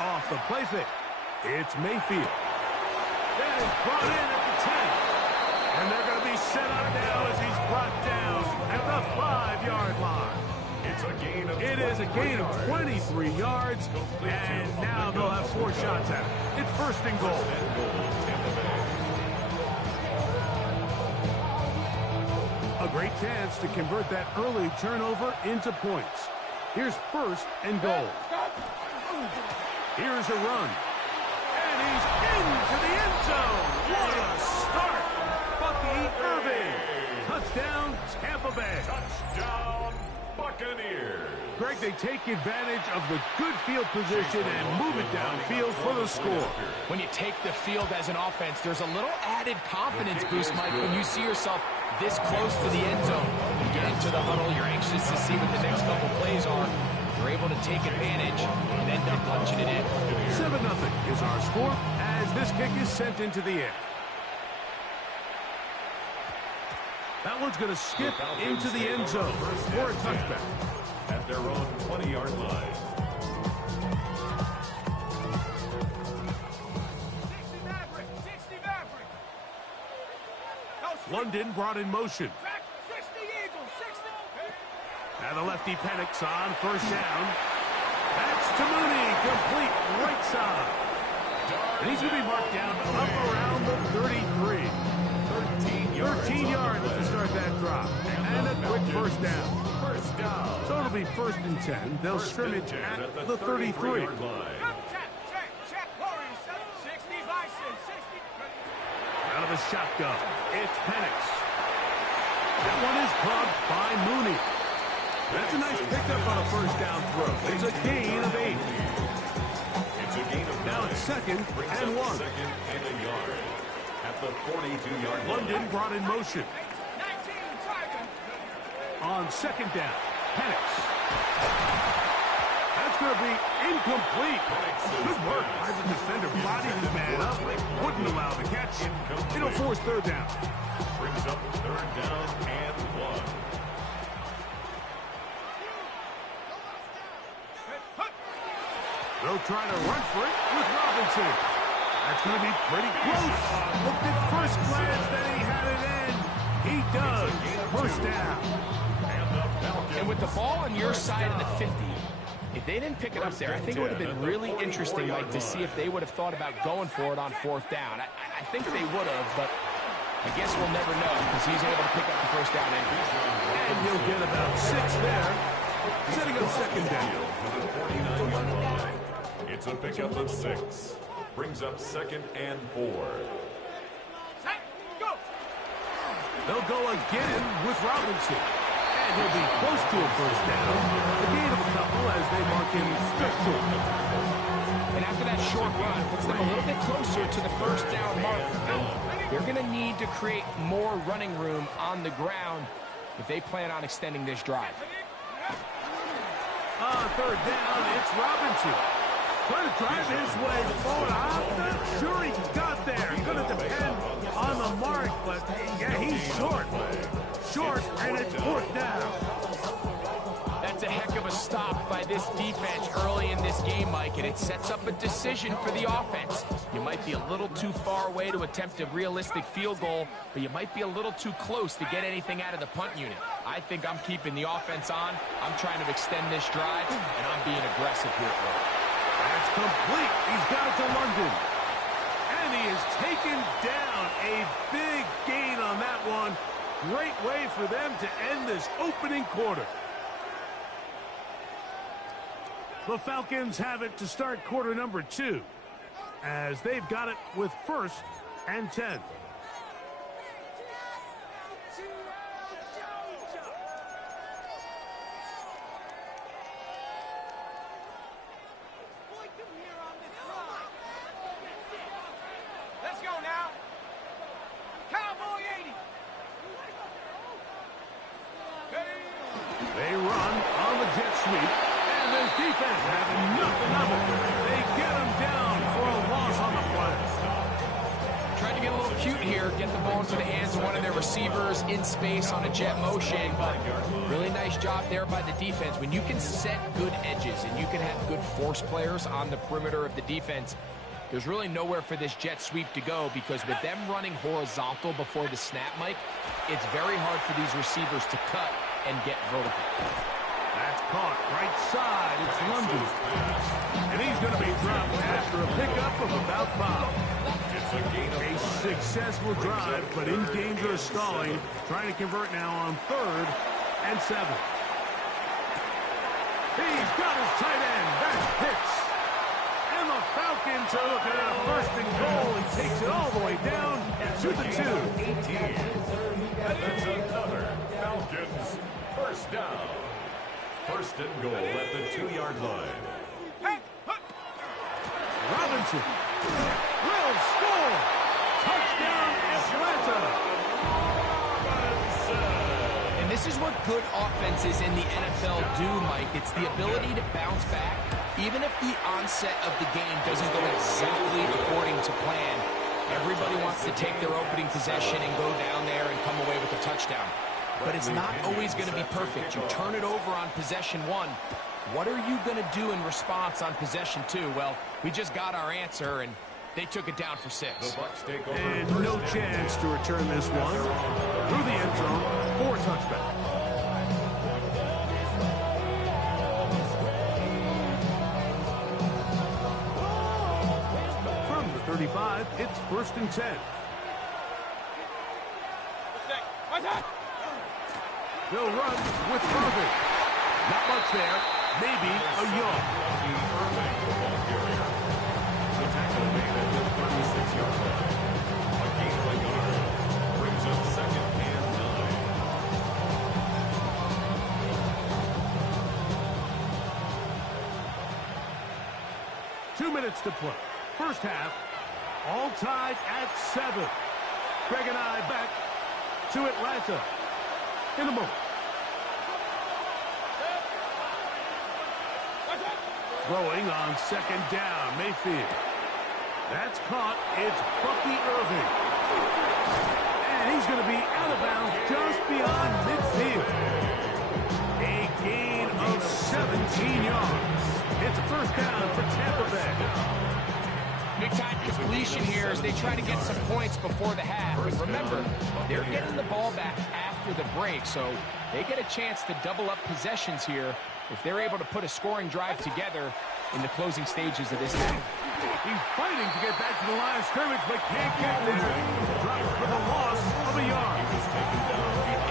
Off the play fake. It's Mayfield. That is brought in at the 10. And they're going to be set up now as he's brought down at the 5-yard line. It is a gain of 23 yards, and now they'll have 4 shots at it. It's first and goal. A great chance to convert that early turnover into points. Here's first and goal. Here's a run. And he's into the end zone. What a start. Bucky Irving. Touchdown, Tampa Bay. Touchdown, Buccaneers. Greg, they take advantage of the good field position and move it downfield for the score. When you take the field as an offense, there's a little added confidence boost, Mike, when you see yourself this close to the end zone. You get into the huddle, you're anxious to see what the next couple plays are. You're able to take advantage and end up punching it in. 7-0 is our score as this kick is sent into the air. That one's going to skip into the end zone for a touchback. At their own 20-yard line. London brought in motion. Now the lefty Penix on first down. That's to Mooney, complete right side. And he's going to be marked down up around the 33. 13 yards to start that drop. And a quick first down. So it'll be first and 10. They'll scrimmage at the 33. Out of a shotgun, it's Penix. That one is caught by Mooney. That's a nice pickup on a first down throw. It's a gain of 8. Now it's second and 1. Second and a yard. At the 42-yard line. London brought in motion. On second down, Penix. That's going to be incomplete. Good work by the defender. Bodied his man up. Wouldn't allow the catch. It'll force third down. Brings up third down and 1. They'll try to run for it with Robinson. That's going to be pretty close. Looked at first glance that he had it in. He does. First down. And with the ball on your side of the 50, if they didn't pick it up there, I think it would have been really interesting, Mike, to see if they would have thought about going for it on fourth down. I think they would have, but I guess we'll never know because he's able to pick up the first down. And he'll get about 6 there. Setting up second down. It's a pickup of 6. Brings up second and 4. They'll go again with Robinson. And he'll be close to a first down. A gain of a couple as they mark him just short. And after that short run, puts them a little bit closer to the first down mark. They're going to need to create more running room on the ground if they plan on extending this drive. On third down, it's Robinson. Trying to drive his way forward. I'm not sure he got there. Going to depend on the mark, but yeah, he's short. Short, and it's fourth down. That's a heck of a stop by this defense early in this game, Mike, and it sets up a decision for the offense. You might be a little too far away to attempt a realistic field goal, but you might be a little too close to get anything out of the punt unit. I think I'm keeping the offense on. I'm trying to extend this drive, and I'm being aggressive here. That's complete. He's got it to London. And he has taken down a big gain on that one. Great way for them to end this opening quarter. The Falcons have it to start quarter number 2, as they've got it with first and 10. Let's go now. Cowboy 80. They run on the jet sweep, and this defense having nothing of it. They get him down for a loss on the play. Trying to get a little cute here, get the ball into the hands of one of their receivers in space on a jet motion, but really nice job there by the defense. When you can set good edges and you can have good force players on the perimeter of the defense, there's really nowhere for this jet sweep to go, because with them running horizontal before the snap, Mike, it's very hard for these receivers to cut and get vertical. That's caught right side. It's London. And he's going to be dropped after a pickup of about 5. It's a gain of 5. Successful drive, but in danger of stalling. Trying to convert now on 3rd and 7. He's got his tight end. That's hits. And the Falcons are looking at a 1st and goal. He takes it all the way down to the 2. That's another Falcons 1st down. 1st and goal at the 2-yard line. Robinson will score. Touchdown, Atlanta. And this is what good offenses in the NFL do, Mike. It's the ability to bounce back, even if the onset of the game doesn't go exactly according to plan. Everybody wants to take their opening possession and go down there and come away with a touchdown. But it's not always going to be perfect. You turn it over on possession 1. What are you going to do in response on possession 2? Well, we just got our answer, and they took it down for 6. And no chance to return this one through the end zone for a touchback. From the 35, it's 1st and 10. They'll run with Irving. Not much there. Maybe a yard. Irving, the ball carrier. The tackle made at the 36-yard line. A gain of a yard. Brings up 2nd and 9. 2 minutes to play. 1st half, all tied at 7. Greg and I back to Atlanta in a moment. Throwing on 2nd down, Mayfield. That's caught. It's Bucky Irving. And he's going to be out of bounds just beyond midfield. A gain of 17 yards. It's a 1st down for Tampa Bay. Big-time completion here as they try to get some points before the half. And remember, they're getting the ball back after the break, so they get a chance to double up possessions here if they're able to put a scoring drive together in the closing stages of this half. He's fighting to get back to the line of scrimmage, but can't get there. Dropped for the loss of a yard.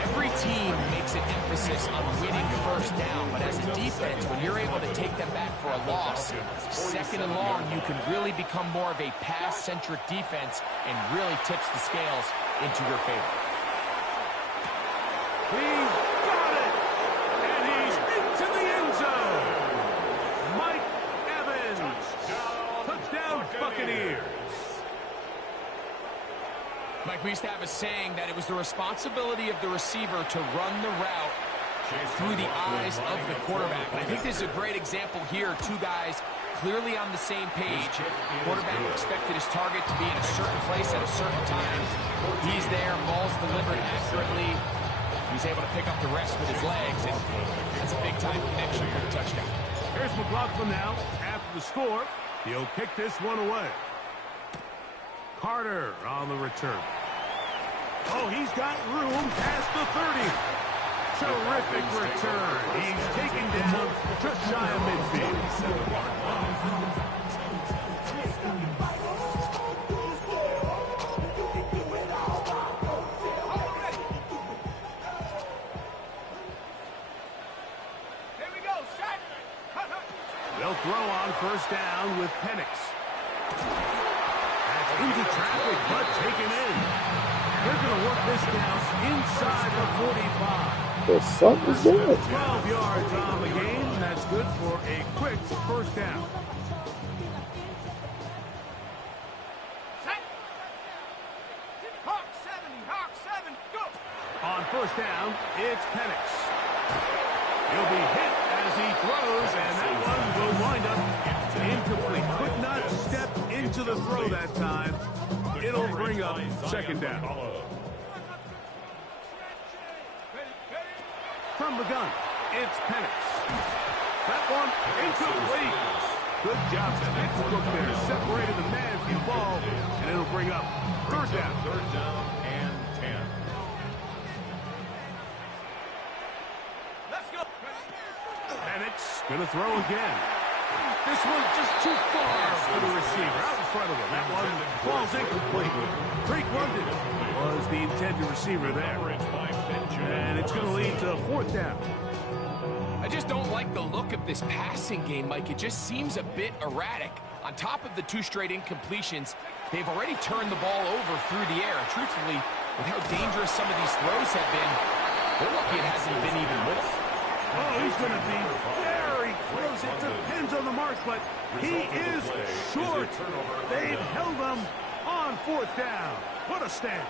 Every team makes an emphasis on winning 1st down, but as a defense, when you're able to take them back for a loss, 2nd and long, you can really become more of a pass-centric defense and really tips the scales into your favor. He's got it! And he's into the end zone! Mike Evans! Touchdown Buccaneers! Mike, we used to have a saying that it was the responsibility of the receiver to run the route through the eyes of the quarterback. And I think this is a great example here. 2 guys clearly on the same page. Quarterback expected his target to be in a certain place at a certain time. He's there, ball's delivered accurately. He's able to pick up the rest with his legs, and that's a big-time connection for the touchdown. Here's McLaughlin now. After the score, he'll kick this one away. Carter on the return. Oh, he's got room past the 30. Terrific return. He's taken down just shy of midfield. Here we go, set. They'll throw on 1st down with Penix. That's into traffic, but taken in. They're going to work this down inside the 45. The sun is good. 12 yards on the game. That's good for a quick 1st down. Set. Hawk 7, go. On 1st down, it's Penix. He'll be hit as he throws, and that one will wind up incomplete. Could not step into the throw that time. It'll bring up 2nd down. From the gun, it's Penix. That one incomplete. Good job, textbook there. Separated the man from the ball, and it'll bring up third down. Third down and 10. Let's go. Penix gonna throw again. This one just too far for the receiver. Out in front of him. That one falls incomplete. Drake London was the intended receiver there. And it's going to lead to fourth down. I just don't like the look of this passing game, Mike. It just seems a bit erratic. On top of the 2 straight incompletions, they've already turned the ball over through the air. Truthfully, with how dangerous some of these throws have been, they're lucky it hasn't been even more. Oh, he's going to be very close. It depends on the mark, but he is short. They've held him on fourth down. What a stand.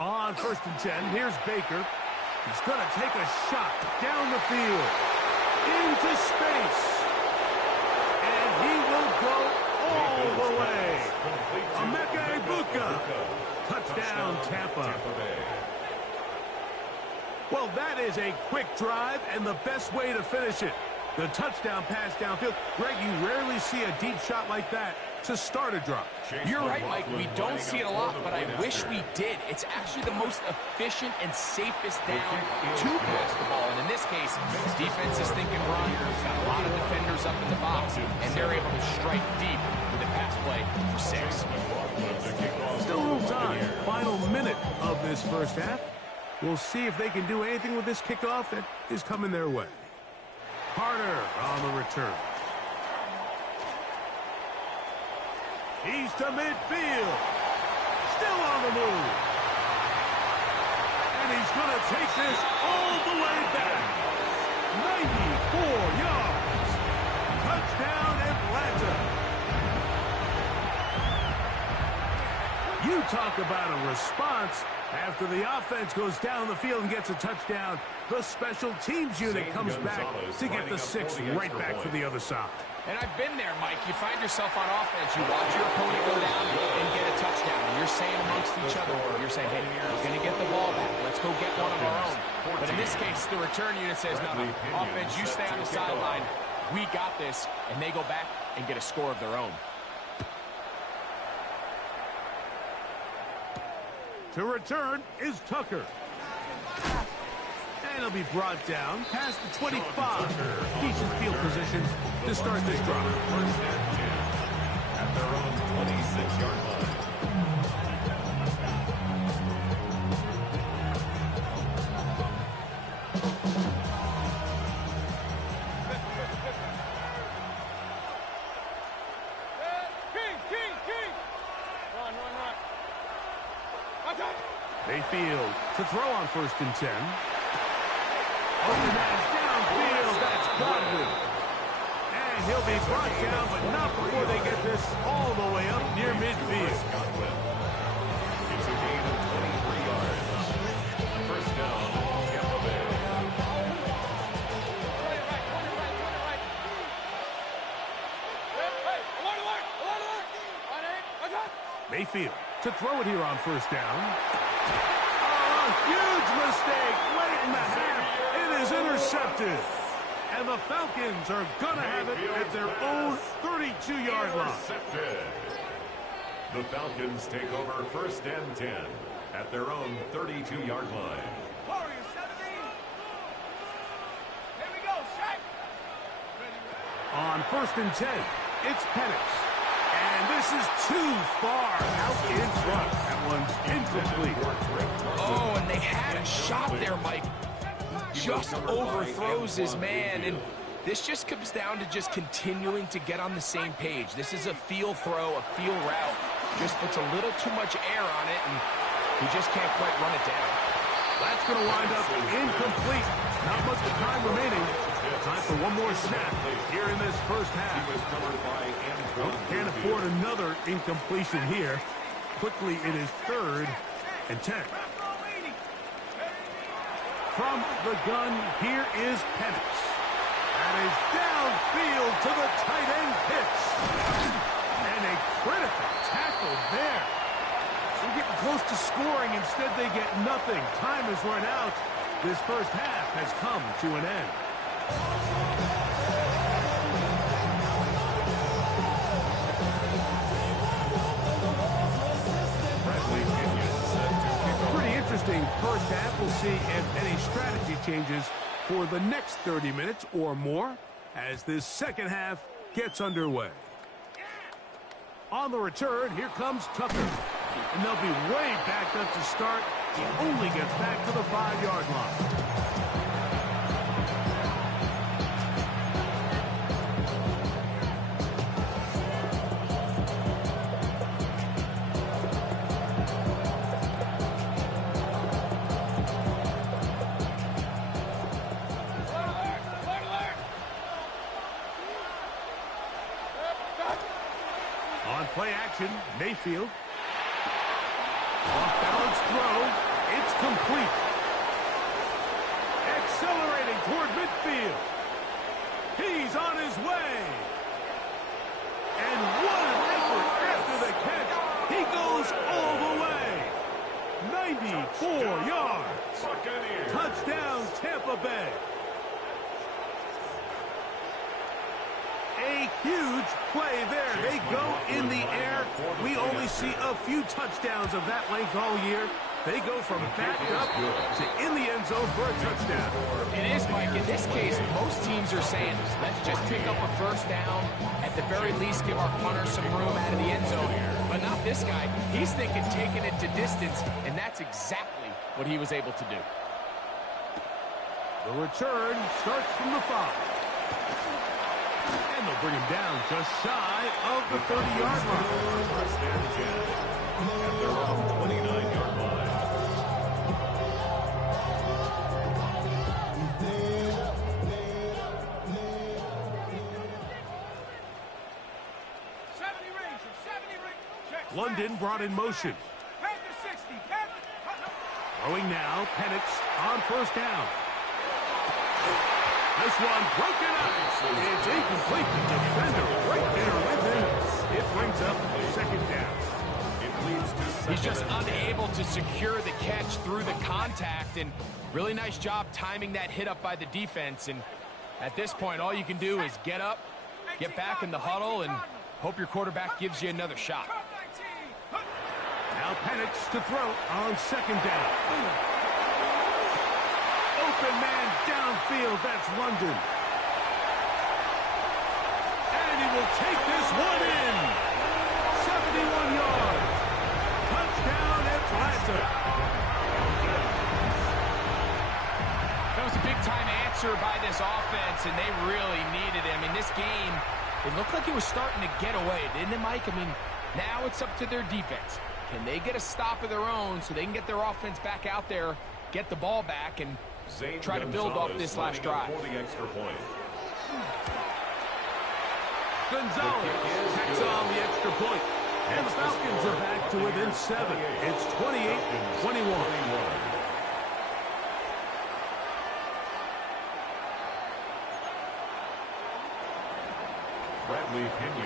On first and 10, here's Baker. He's going to take a shot down the field, into space, and he will go all the way. Emeka Egbuka, touchdown Tampa. Well, that is a quick drive and the best way to finish it. The touchdown pass downfield. Greg, you rarely see a deep shot like that to start a drive. You're right, Mike. We don't see it a lot, but I wish we did. It's actually the most efficient and safest down to pass the ball. And in this case, defense is thinking run. Got a lot of defenders up in the box, and they're able to strike deep with a pass play for 6. Still a little time. Final minute of this first half. We'll see if they can do anything with this kickoff that is coming their way. Carter on the return. He's to midfield. Still on the move. And he's going to take this all the way back. 94 yards. Touchdown Atlanta. You talk about a response. After the offense goes down the field and gets a touchdown, the special teams unit comes back to get the 6 right back for the other side. And I've been there, Mike. You find yourself on offense. You watch your opponent go down and get a touchdown. And you're saying amongst each other, you're saying, hey, we're going to get the ball back. Let's go get one of our own. But in this case, the return unit says, no, offense, you stay on the sideline. We got this. And they go back and get a score of their own. To return is Tucker. And he'll be brought down past the 25. Decent field position to start this drive. First and 10 at their own 26-yard line. Mayfield to throw on first and 10. Over that downfield, that's Godwin. And he'll be brought down, but not before they get this all the way up near midfield. It's a gain of 23 yards. First down, Tampa Bay. Mayfield to throw it here on first down. Oh, huge mistake late in the half. It is intercepted. And the Falcons are going to have it at their own 32-yard line. Intercepted. The Falcons take over first and 10 at their own 32-yard line. Warriors 17. Here we go, set. On first and 10, it's Penix. And this is too far out in front. That one's incomplete. Oh, and they had a shot there, Mike. Just overthrows his man, and this just comes down to just continuing to get on the same page. This is a feel throw, a feel route. Just puts a little too much air on it, and he just can't quite run it down. That's going to wind up incomplete. Not much time remaining. Time for one more snap here in this first half. Can't afford another incompletion here. Quickly, it is 3rd and 10. From the gun, here is Penix. That is downfield to the tight end pitch. And a close to scoring. Instead, they get nothing. Time has run out. This first half has come to an end. Pretty interesting first half. We'll see if any strategy changes for the next 30 minutes or more as this second half gets underway. On the return, here comes Tucker. And they'll be way backed up to start. He only gets back to the 5-yard line. On play action, Mayfield. Off-balance throw. It's complete. Accelerating toward midfield. He's on his way. And what an effort after the catch. He goes all the way. 94 yards. Touchdown, Tampa Bay. A huge play there. They go in the air. We only see a few touchdowns of that length all year. They go from backed up to in the end zone for a touchdown. It is, Mike. In this case, most teams are saying, let's just pick up a first down. At the very least, give our punter some room out of the end zone. But not this guy. He's thinking taking it to distance, and that's exactly what he was able to do. The return starts from the 5. And they'll bring him down just shy of the 30-yard line. First and 10 at their own 29-yard line. London brought in motion. Throwing now, Penix on first down. This one broken up. It's incomplete. The defender right there with him. It brings up second down. It leads to second. He's just unable to secure the catch through the contact, and really nice job timing that hit up by the defense. And at this point, all you can do is get up, get back in the huddle, and hope your quarterback gives you another shot. Now Penix to throw on second down. Open man downfield, that's London. And he will take this one in. 71 yards. Touchdown Atlanta. That was a big-time answer by this offense, and they really needed him. In this game, it looked like it was starting to get away, didn't it, Mike? I mean, now it's up to their defense. Can they get a stop of their own so they can get their offense back out there, get the ball back, and try to build off this last drive? Gonzalez tacks on the extra point. And the Falcons are back to within 7. It's 28-21.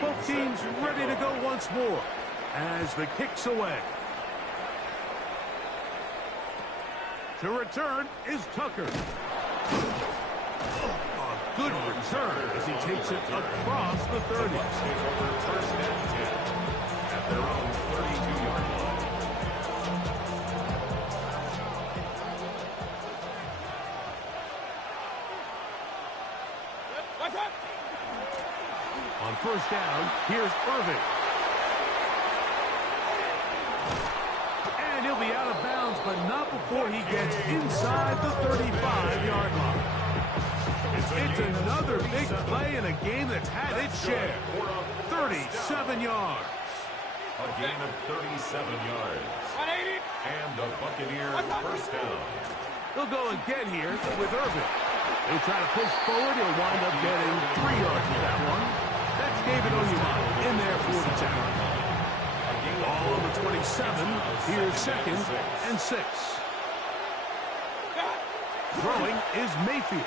Both teams ready to go once more as the kick's away. To return is Tucker. A good return as he takes it across the 30. First and 10 at their own 32-yard line. On first down, here's Irving. And he'll be out of bounds, but not before he gets inside the 35-yard line. It's another big play in a game that's had its share. 37 yards. A gain of 37 yards. And the Buccaneers first down. They'll go again here with Irving. They try to push forward. He'll wind up getting 3 yards with that one. That's David Onyemata in there for the tackle. Ball on the 27. Here's second and 6. Throwing is Mayfield.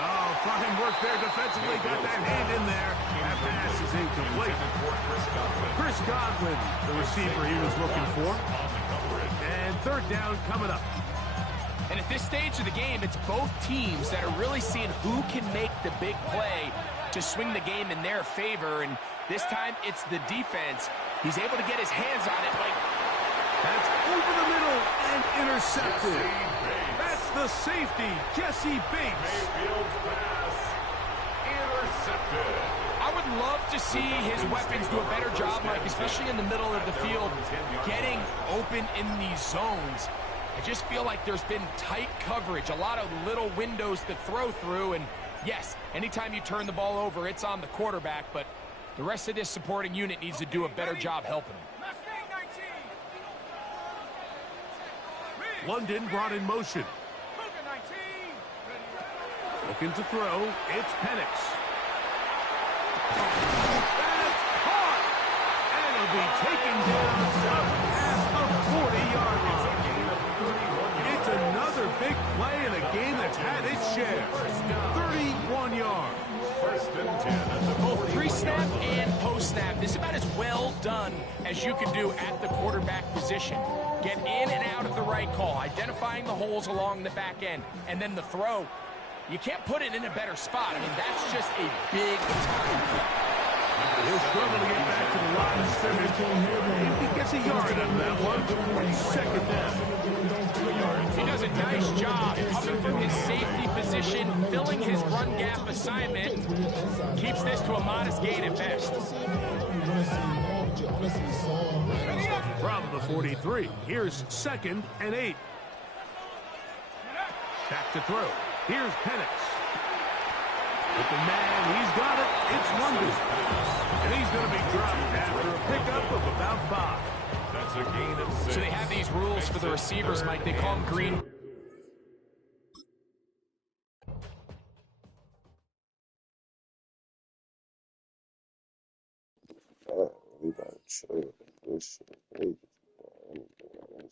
Oh, fine work there defensively. Got that hand in there pass is incomplete. Chris Godwin, the receiver he was looking for. And third down coming up. And at this stage of the game, it's both teams that are really seeing who can make the big play to swing the game in their favor. And this time, it's the defense. He's able to get his hands on it. That's over the middle and intercepted. That's the safety, Jesse Bates. Mayfield's pass intercepted. I would love to see his weapons do a better job, Mike, especially in the middle of the field, getting open in these zones. I just feel like there's been tight coverage, a lot of little windows to throw through, and yes, anytime you turn the ball over, it's on the quarterback, but the rest of this supporting unit needs to do a better job helping him. London brought in motion. Looking to throw, it's Penix. That's caught! And it'll be taken down about half of 40 yards. It's another big play in a game that's had its share. 31 yards. First and 10. Both pre-snap and post-snap, this is about as well done as you can do at the quarterback position. Get in and out at the right call, identifying the holes along the back end, and then the throw. You can't put it in a better spot. I mean, that's just a big time. He'll struggle to get back to the line of scrimmage. If he gets a yard out of that one, second down. He does a nice job coming from his safety position, filling his run gap assignment. Keeps this to a modest gain at best. From the 43, here's 2nd and 8. Back to throw. Here's Penix. Open man, he's got it. It's London. And he's going to be dropped after a pickup of about 5. That's a gain of 6. So they have these rules for the receivers, Mike. They call them green. We got to chill. This shit crazy.